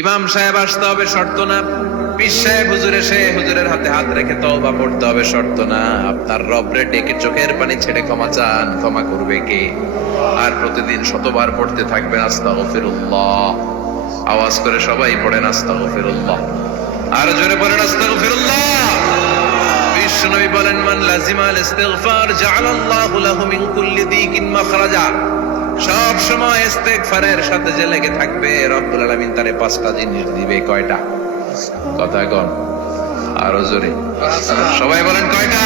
ইমাম সাহেব আসতে হবে শর্ত না, পীর সাহেব হুজুর এসে হুজুরের হাতে হাত রেখে তওবা পড়তে হবে শর্ত না। আপনার রবরে ডেকে চোখের পানি ছেড়ে ক্ষমা চান, ক্ষমা করবে কে? আর প্রতিদিন শতবার পড়তে থাকবেন আস্তাগফিরুল্লাহ। আওয়াজ করে সবাই পড়েন আস্তাগফিরুল্লাহ, আর জোরে পড়েন আস্তাগফিরুল্লাহ। বিশ্বনবী বলেন, মান লাজিমাল ইস্তিগফার জাআলাল্লাহু লাহু মিন কুল্লি দিকিন মাখরাজা। সব সময় ইস্তেগফারের সাথে যে লেগে থাকবে, রব্বুল আলামিন তারে 5টা জিনিস দিবে। কয়টা? কথা কোন আরো জোরে, সবাই বলেন কয়টা?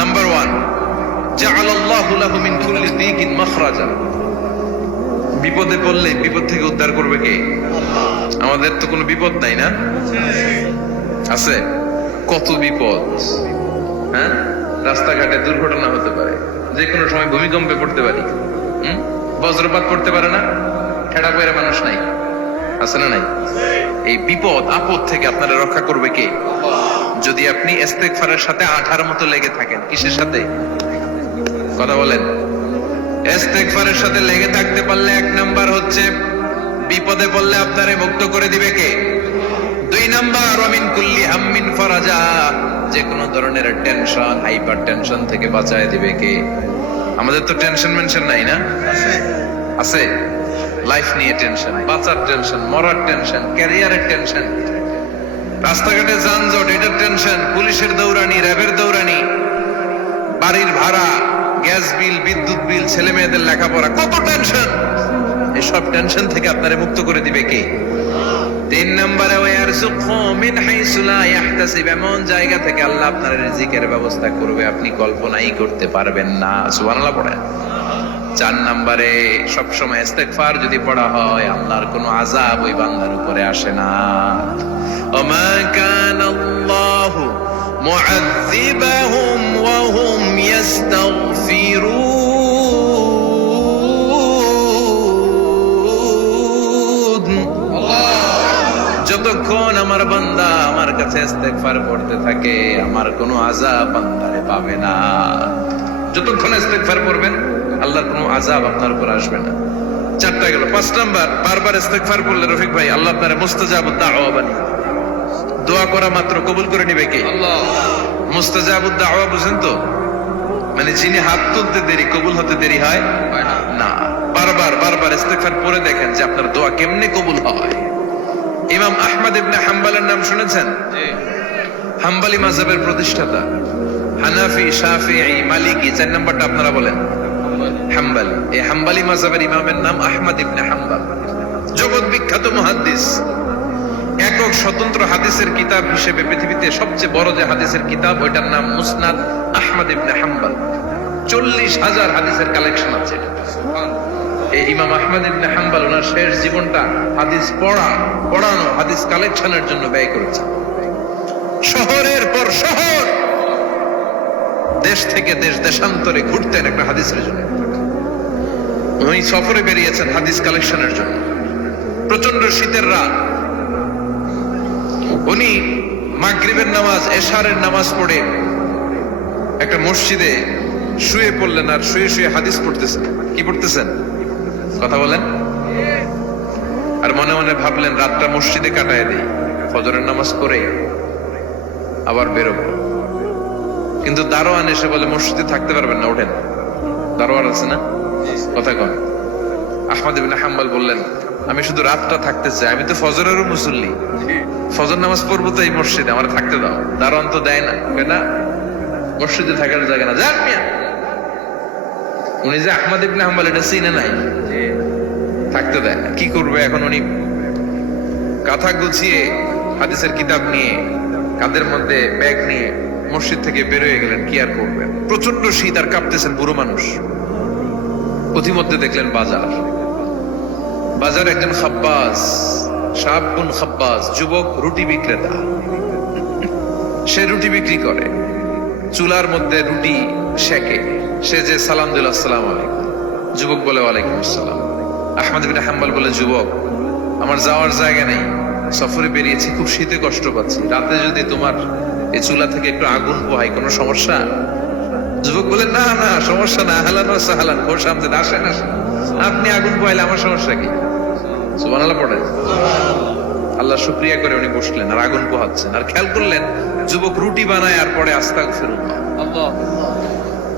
নাম্বার 1, জাআলাল্লাহু লাহু মিন কুল্লি দিকিন মাখরাজা। বিপদে পড়লে বিপদ থেকে উদ্ধার করবে কে? আমাদের তো কোনো বিপদ নাই না? আছে কত বিপদ। হ্যাঁ, রাস্তাঘাটে দুর্ঘটনা হতে পারে, যে কোনো সময় ভূমিকম্পে পড়তে পারি, বজ্রপাত পড়তে পারে না, ঠেড়া করে মানুষ নাই, আছে না নাই? এই বিপদ আপদ থেকে আপনারা রক্ষা করবে কে? যদি আপনি ইস্তেগফারের সাথে আঠার মতো লেগে থাকেন। কিসের সাথে? কথা বলেন। ইস্তেগফারের সাথে লেগে থাকতে পারলে 1 নাম্বার হচ্ছে বিপদে পড়লে আপনারে মুক্ত করে দিবে কে? 2 নাম্বার ওয়ামিন কুল্লি হাম্মিন ফারাজা। যে কোনো ধরনের টেনশন, হাইপার টেনশন থেকে বাঁচায় দিবে কে? আমাদের তো টেনশন মেনশন নাই না? আছে। লাইফ নিয়ে টেনশন, বাঁচার টেনশন, মরার টেনশন, ক্যারিয়ারের টেনশন, রাস্তাঘাটে যানজট এটার টেনশন, পুলিশের দৌড়ানি, র্যাবের দৌড়ানি, বাড়ির ভাড়া, গ্যাস বিল, বিদ্যুৎ বিল, ছেলে মেয়েদের লেখাপড়া, কত টেনশন। এসব টেনশন থেকে আপনারে মুক্ত করে দিবে কে? 3 নম্বরে ওয়ারযুকহু মিন হাইসু লা ইয়াহতাসিব। এমন জায়গা থেকে আল্লাহ আপনার রিজিকের ব্যবস্থা করবে আপনি কল্পনাই করতে পারবেন না। সুবহানাল্লাহ পড়েন। 4 নম্বরে সবসময় ইস্তেগফার যদি পড়া হয়, আল্লাহর কোনো আযাব ওই বান্দার উপরে আসে না। ওমা কানাল্লাহু মুআযযিবাহুম ওয়া হুম ইস্তাগফিরুন। যতক্ষণ আমার বান্দা আমার কাছে ইস্তেগফার পড়তে থাকে, আমার কোনো আযাব বান্দারে পাবে না। যতক্ষণ ইস্তেগফার পড়বেন, আল্লাহর কোনো আযাব আপনার উপর আসবে না। 4টা গেল। 5 নাম্বার, বারবার ইস্তেগফার পড়লে রফিক ভাই আল্লাহ আপনারে মুস্তাজাবুদ দাওয়া বানিয়ে, দোয়া করা মাত্র কবুল করে নিবে কে? আল্লাহ। মুস্তাজাবুদ দাওয়া বুঝেন তো? মানে যিনি হাত তুলতে দেরি কবুল হতে দেরি হয় না। বারবার ইস্তেগফার পড়ে দেখেন যে আপনার দোয়া কেমনে কবুল হয়। ইমাম আহমদ ইবনে হাম্বলের নাম শুনেছেন? হাম্বলি মাযহাবের প্রতিষ্ঠাতা। হানাফি, শাফিঈ, মালিকি, 4 নাম্বারটা আপনারা বলেন হাম্বলি। এই হাম্বলি মাযহাবের ইমামের নাম আহমদ ইবনে হাম্বল। জগৎ বিখ্যাত মুহাদ্দিস। একক স্বতন্ত্র হাদিসের কিতাব হিসেবে পৃথিবীতে সবচেয়ে বড় যে হাদিসের কিতাব, ওইটার নাম মুসনাদ আহমদ ইবনে হাম্বল। 40,000 হাদিসের কালেকশন আছে। এই ইমাম আহমদ ইবনে হাম্বল ওনার শেষ জীবনটা হাদিস পড়ানো, হাদিস কালেকশনের জন্য ব্যয় করেছেন। শহরের পর শহর, দেশ থেকে দেশ, দেশান্তরে ঘুরতেন একটা হাদিসের জন্য। উনি সফরে বেরিয়েছেন হাদিস কালেকশনের জন্য। প্রচন্ড শীতের রাত, উনি মাগরিবের নামাজ, এশারের নামাজ পড়ে একটা মসজিদে শুয়ে পড়লেন, আর শুয়ে শুয়ে হাদিস পড়তেছেন। কি পড়তেছেন? কথা বলেন। আর মনে মনে ভাবলেন রাতটা মসজিদে কাটায় দেই, ফজরের নামাজ করে আবার বেরোবো। কিন্তু দারোয়ান এসে বলে মসজিদে থাকতে পারবেন না, ওঠেন। দারোয়ান আছে না? কথা কন। আহমদ ইবনে হাম্বল বললেন, আমি শুধু রাতটা থাকতে চাই, আমি তো ফজরেরও মুসল্লি, ফজর নামাজ পড়বো তো এই মসজিদে, আমার থাকতে দাও। দারোয়ান তো দেয় না, না মসজিদে থাকার জায়গা না, যান মিয়া। উনি যে আহমদ ইবনে হাম্বল এটা চিনে নাই, থাকতে দেয় না। কি করবে এখন? উনি কাঁথা গুছিয়ে হাদিসের কিতাব নিয়ে, কাঁধের মধ্যে ব্যাগ নিয়ে মসজিদ থেকে বেরোয় গেলেন। কি আর করবেন, প্রচন্ড শীত, আর কাঁপতেছেন, বুড়ো মানুষ। পথিমধ্যে দেখলেন বাজার একজন খাব্বাস, শাবুন খাব্বাস, যুবক রুটি বিক্রেতা। সে রুটি বিক্রি করে, চুলার মধ্যে রুটি সেকে। সে যে সালাম দিল, আসসালামু আলাইকুম। যুবক বলে, ওয়ালাইকুম আসসালাম। আহমদ ইবনে হাম্বল বলে, যুবক আমার যাওয়ার জায়গা নেই, সফরে বেরিয়েছি, খুব শীতে কষ্ট পাচ্ছি, রাতে যদি তোমার এই চুলা থেকে একটু আগুন পোহাই, কোনো সমস্যা? যুবক বলে, না না সমস্যা না, হালান সাহালান, ওর সামনে আসেন, আপনি আগুন পোহাইলে আমার সমস্যা কি? সুবহানাল্লাহ পড়েন। আল্লাহ শুকরিয়া করে উনি বসলেন আর আগুন পোহাচ্ছেন, আর খেয়াল করলেন যুবক রুটি বানায় আর পরে আস্তাগফিরুল্লাহ,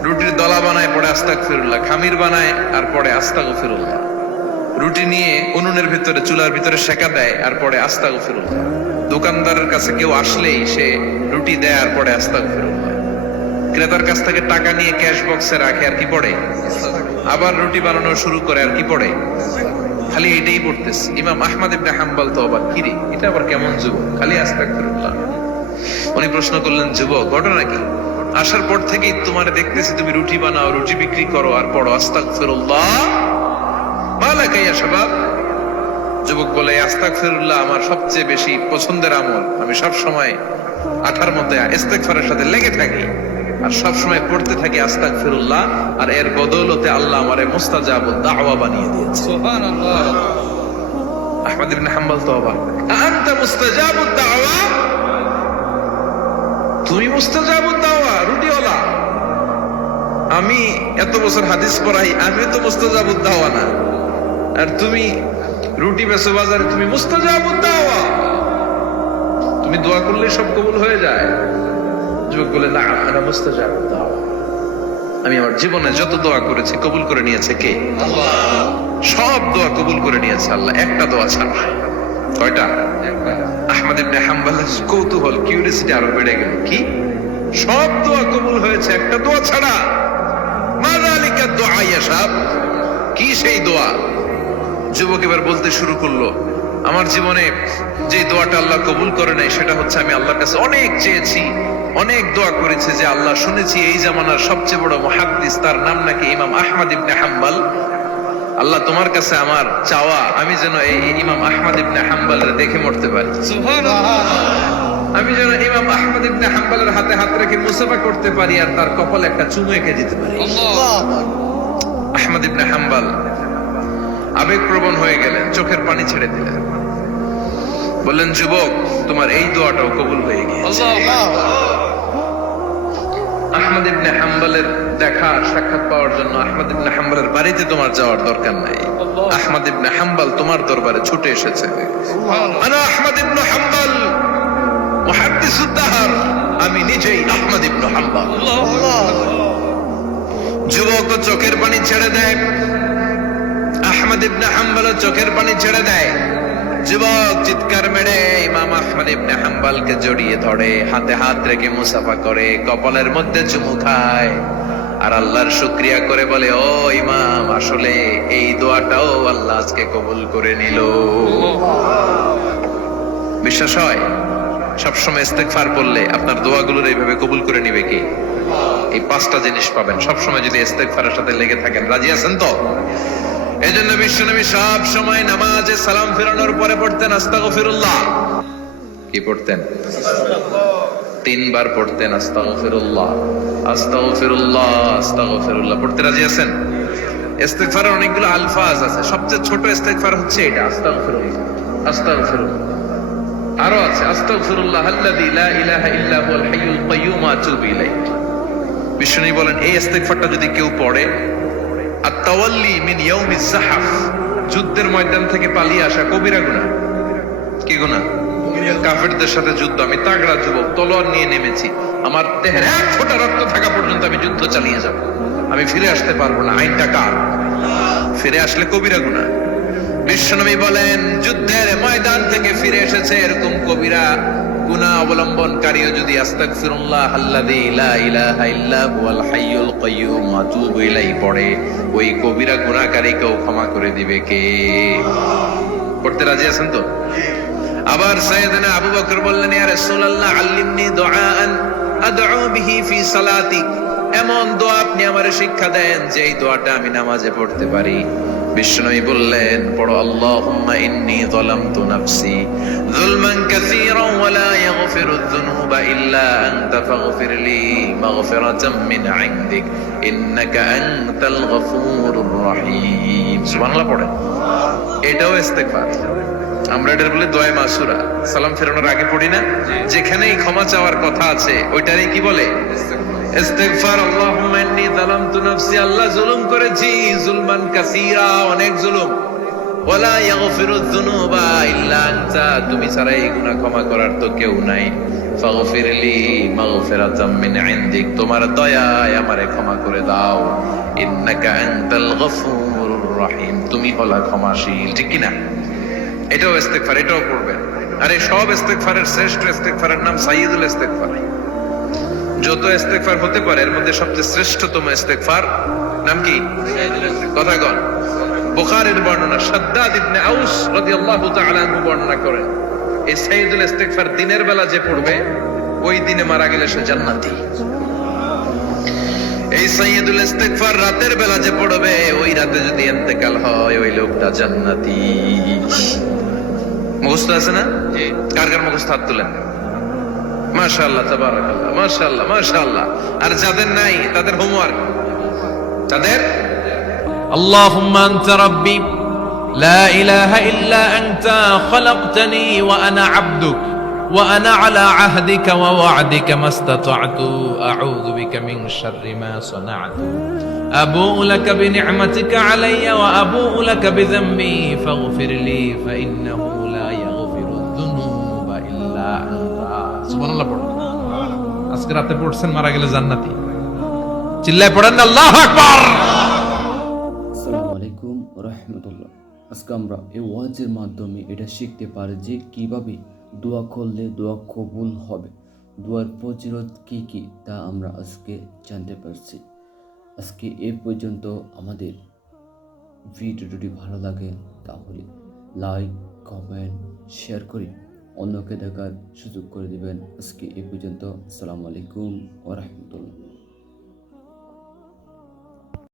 রুটির দলা বানায় পরে আস্তাগফিরুল্লাহ, খামির বানায় আর পরে আস্তাগফিরুল্লাহ, রুটি নিয়ে উনুনের ভিতরে চুলার ভিতরে সেকা দেয় আর পরে আস্তাগফিরুল্লাহ, দোকানদারের কাছে কেউ আসলেই সে রুটি দেয় আর পরে আস্তাগফিরুল্লাহ, ক্রেতার কাছ থেকে টাকা নিয়ে ক্যাশ বক্সে রাখে আর কি পড়ে, আবার রুটি বানানো শুরু করে আর কি পড়ে, খালি এটাই পড়তেছে। ইমাম আহমদ ইবনে হাম্বল তো অবাক, কিরে এটা আবার কেমন যুবক, খালি আস্তাগফিরুল্লাহ। উনি প্রশ্ন করলেন, যুবক ঘটনা কি? আসার পর থেকেই তোমার দেখতেছি তুমি রুটি বানাও, রুটি বিক্রি করো আর পড়ো আস্তাগফিরুল্লাহ, মালাকা ইয়া শাবাব। যুবক বলে, আস্তাগফিরুল্লাহ আমার সবচেয়ে বেশি পছন্দের আমল, আমি সব সময় আঠার মতো ইস্তেগফারের সাথে লেগে থাকি আর সব সময় পড়তে থাকি আস্তাগফিরুল্লাহ, আর এর বদৌলতে আল্লাহ আমারে মুস্তাজাবুদ দাওয়া বানিয়ে দিয়েছে। সুবহানাল্লাহ। আহমদ ইবনে হাম্বল তো অবাক, আনতা মুস্তাজাবুদ দাওয়া, তুমি মুস্তাজাবুদ দাওয়া রুটিওয়ালা? আমি এত বছর হাদিস পড়াই, আমি তো মুস্তাজাবুদ দাওয়া না, আর তুমি রুটি বেচো বাজারে, তুমি মুস্তাজাবুদ দাওয়া, তুমি দোয়া করলে সব কবুল হয়ে যায়? যুবক বলে, না আনা মুস্তাজাবুদ দাওয়া, আমি আমার জীবনে যত দোয়া করেছি কবুল করে নিয়েছে কে? আল্লাহ। সব দোয়া কবুল করে নিয়েছে আল্লাহ, একটা দোয়া ছাড়া। কয়টা? আহমদ ইবনে হাম্বলের কৌতূহল, কিউরিয়াসিটি আরো বেড়ে গেল, কি সব দোয়া কবুল হয়েছে একটা দোয়া ছাড়া? মা যালিকা দুআ ইয়া শাব, কি সেই দোয়া? যুবক এবার বলতে শুরু করলো, আমার জীবনে যে দোয়াটা আল্লাহ কবুল করে নাই সেটা হচ্ছে আমি আল্লাহর কাছে অনেক চেয়েছি, অনেক দোয়া করেছি যে আল্লাহ, শুনেছি এই জামানার সবচেয়ে বড় মুহাদ্দিস, তার নাম নাকি ইমাম আহমদ ইবনে হাম্বল, আল্লাহ তোমার কাছে আমার চাওয়া আমি যেন এই ইমাম আহমদ ইবনে হাম্বলের দেখে মরতে পারি। সুবহানাল্লাহ। আমি যেন ইমাম আহমদ ইবনে হাম্বলের হাতে হাত রেখে মুসাফা করতে পারি আর তার কপালে একটা চুমু এঁকে দিতে পারি। আহমদ ইবনে হাম্বল আবেগপ্রবণ হয়ে গেলেন, চোখের পানি ছেড়ে দিলেন, বললেন, যুবক তোমার এই দোয়াটাও কবুল হয়ে গিয়েছে। আহমদ ইবনে হাম্বলের দেখা সাক্ষাৎ পাওয়ার জন্য আহমদ ইবনে হাম্বলের বাড়িতে তোমার যাওয়ার দরকার নাই, আহমদ ইবনে হাম্বল তোমার দরবারে ছুটে এসেছে। আনা আহমদ ইবনে হাম্বল মুহাদ্দিসুদ দাহর, আমি নিজেই আহমদ ইবনে হাম্বল। যুবক চোখের পানি ছেড়ে দেয়, আহমদ ইবনে হাম্বল চোখের পানি ছেড়ে দেয়। যুবক চিৎকার মেরে ইমাম আহমদ ইবনে হাম্বলকে জড়িয়ে ধরে, হাতে হাত রেখে মুসাফা করে, কপালের মধ্যে চুমু খায় আর আল্লাহর শুকরিয়া করে বলে, ও ইমাম, আসলে এই দোয়াটাও আল্লাহ আজকে কবুল করে নিল। বিশ্বাস হয় সবসময় ইস্তেগফার পড়লে আপনার দোয়াগুলোর এইভাবে কবুল করে নিবে কি? এই পাঁচটা জিনিস পাবেন সবসময় যদি ইস্তেগফারের সাথে লেগে থাকেন। রাজি আছেন তো? এই জন্য বিশ্বনবী সব সময় নামাজে সালাম ফেরানোর পরে পড়তেন আস্তাগফিরুল্লাহ। কি পড়তেন? 3 বার পড়তেন আস্তাগফিরুল্লাহ, আস্তাগফিরুল্লাহ, আস্তাগফিরুল্লাহ। পড়তে রাজি আছেন? ইস্তেগফারের অনেকগুলো আলফাজ আছে, সবচেয়ে ছোট ইস্তেগফার হচ্ছে এটা, আস্তাগফিরুল্লাহ, আস্তাগফিরুল্লাহ। আরো আছে, আস্তাগফিরুল্লাহ আল্লাযী লা ইলাহা ইল্লা হুয়াল হাইয়ুল কাইয়্যুম আতুবু ইলাইহি। বিশ্বনবী বলেন, এই ইস্তেগফারটা যদি কেউ পড়ে, আত-তাওয়াল্লি মিন ইয়াউমিজ যাহাফ, যুদ্ধের ময়দান থেকে পালিয়ে আসা কবিরা গুনাহ। কি গুনাহ? কাফেরদের সাথে যুদ্ধ, আমি তাগড়া যুবক, তলোয়ার নিয়ে নেমেছি, আমার দেহের এক ফোঁটা রক্ত থাকা পর্যন্ত আমি যুদ্ধ চালিয়ে যাব, আমি ফিরে আসতে পারবো না, আইনটা কার? ফিরে আসলে কবিরা গুনাহ। বিশ্বনবী বলেন, যুদ্ধের ময়দান থেকে ফিরে এসেছে এরকম কবিরা গুনাহ অবলম্বনকারীও যদি আস্তাগফিরুল্লাহ আল্লাযী লা ইলাহা ইল্লা হুয়াল হাইয়ুল কাইয়্যুম আতুবু ইলাইহি পড়ে, ওই কবিরা গুনাহকারীকেও ক্ষমা করে দিবে কে? পড়তে রাজি আছেন তো? আবার সাইয়েদনা আবু বকর বললেন, ইয়া রাসূলুল্লাহ আল্লিমনি দুআআন আদউ বিহি ফি সালাতি, এমন দোয়া আপনি আমারে শিক্ষা দেন যে এই দোয়াটা আমি নামাজে পড়তে পারি। বিশ্বনবী বললেন, পড়ো, আল্লাহুম্মা ইন্নী যালামতু নাফসি যুলমান কাসীরান ওয়া লা ইয়াগফিরুয যুনুবা ইল্লা আনতা ফাগফিরলি মাগফিরাতাম মিন ইনদিক ইন্নাকা আনতাল গফুরুর রহিম। সুবহানাল্লাহ পড়ে, এটাও ইস্তেগফার। আমরা এটার বলে দোয়া মাসুরা, সালাম ফেরানোর আগে পড়ি না? যেখানেই ক্ষমা চাওয়ার কথা আছে ওইটারই কি বলে? ইস্তেগফার। আল্লাহুম্মা ইন্নী যালামতু নাফসি, আল্লাহ জুলুম করেছি, জুলমান কাসীরা, অনেক জুলুম। ওয়ালা ইয়াগফিরুয যুনুবা ইল্লা আনতা, তুমি ছাড়া এই গুনাহ ক্ষমা করার তো কেউ নাই। ফাগফিরলি মাগফিরাতাম মিন ইনদিক, তোমার দয়ায় আমারে ক্ষমা করে দাও। ইন্নাকা আনতাল গফুরুর রহিম, তুমি হলা ক্ষমাশীল। ঠিক কি না? এটাও ইস্তেগফার, এটাও পড়বেন। আর এই সব ইস্তেগফারের শ্রেষ্ঠ ইস্তেগফারের নাম সাইয়্যিদুল ইস্তেগফার। যত ইস্তেগফার হতে পারে এর মধ্যে সবচেয়ে শ্রেষ্ঠতম ইস্তেগফার নাম কি? কথা কন। বুখারীর বর্ণনা, শাদ্দাদ ইবনে আউস রাদিয়াল্লাহু তাআলা আনহু বর্ণনা করেন, এই সাইয়্যিদুল ইস্তেগফার দিনের বেলা যে পড়বে ওই দিনে মারা গেলে সে জান্নাতি। এই সাইয়্যিদুল ইস্তেগফার রাতের বেলা যে পড়বে ওই রাতে যদি ইন্তেকাল হয় ওই লোকটা জান্নাতি। মুখস্থ আছে না? জি। কার কার মুখস্থ হাত তুলেন। মাশাআল্লাহ, তাবারাকাল্লাহ, মাশাআল্লাহ, মাশাআল্লাহ। আর যাদের নাই তাদের হোমওয়ার্ক, তাদের আল্লাহুম্মা আনতা রাব্বি লা ইলাহা ইল্লা আনতা খালাকতানি ওয়া আনা আবদুক ওয়া আনা আলা আহদিকা ওয়া ওয়া'দিকা মাস্তাতা'তু আউযু বিকা মিন শাররি মা সানা'তু আবু'ু লাকা বিনি'মাতিকা আলাইয়া ওয়া আবু'ু লাকা বিযামবি ফাগফিরলি ফাইন্নাহু লা ইয়াগফিরুয যুনুবা ইল্লা আনতা। সুবহানাল্লাহ পড়ুন। আজকে রাতে পড়ছেন, মারা গেলে জান্নাতি। চিল্লায় পড়েন আল্লাহু আকবার। আসসালামু আলাইকুম রহমতুল্লাহ। আজকে আমরা এই ওয়াজের মাধ্যমে এটা শিখতে পারি যে কিভাবে দোয়া করলে দোয়া কবুল হবে, দোয়ার প্রতিরোধ কি কি তা আমরা আজকে জানতে পারছি। আজকে এ পর্যন্ত। আমাদের ভিডিওটি ভালো লাগে তাহলে লাইক, কমেন্ট, শেয়ার করে অন্যকে দেখার সুযোগ করে দিবেন। আজকে এ পর্যন্ত। আসসালামু আলাইকুম ওয়া রাহমাতুল্লাহ।